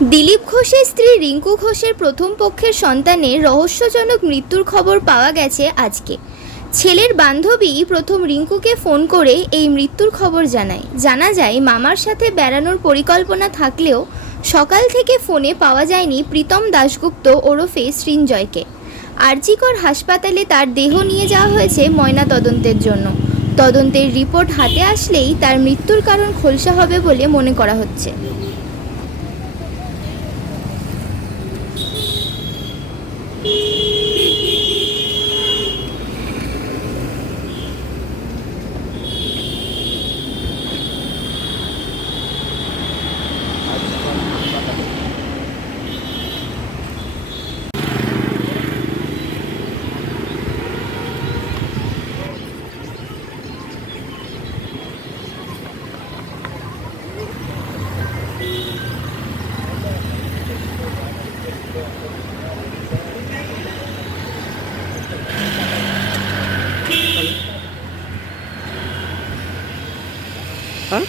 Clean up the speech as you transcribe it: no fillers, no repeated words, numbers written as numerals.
দিলীপ ঘোষের স্ত্রী রিঙ্কু ঘোষের প্রথম পক্ষের সন্তানের রহস্যজনক মৃত্যুর খবর পাওয়া গেছে আজকে। ছেলের বান্ধবী প্রথম রিঙ্কুকে ফোন করে এই মৃত্যুর খবর জানায়। জানা যায় মামার সাথে বেড়ানোর পরিকল্পনা থাকলেও সকাল থেকে ফোনে পাওয়া যায়নি প্রীতম দাশগুপ্ত ওরফে সৃঞ্জয়কে। আরজিকর হাসপাতালে তার দেহ নিয়ে যাওয়া হয়েছে ময়নাতদন্তের জন্য। তদন্তের রিপোর্ট হাতে আসলেই তার মৃত্যুর কারণ খোলসা হবে বলে মনে করা হচ্ছে। Hah?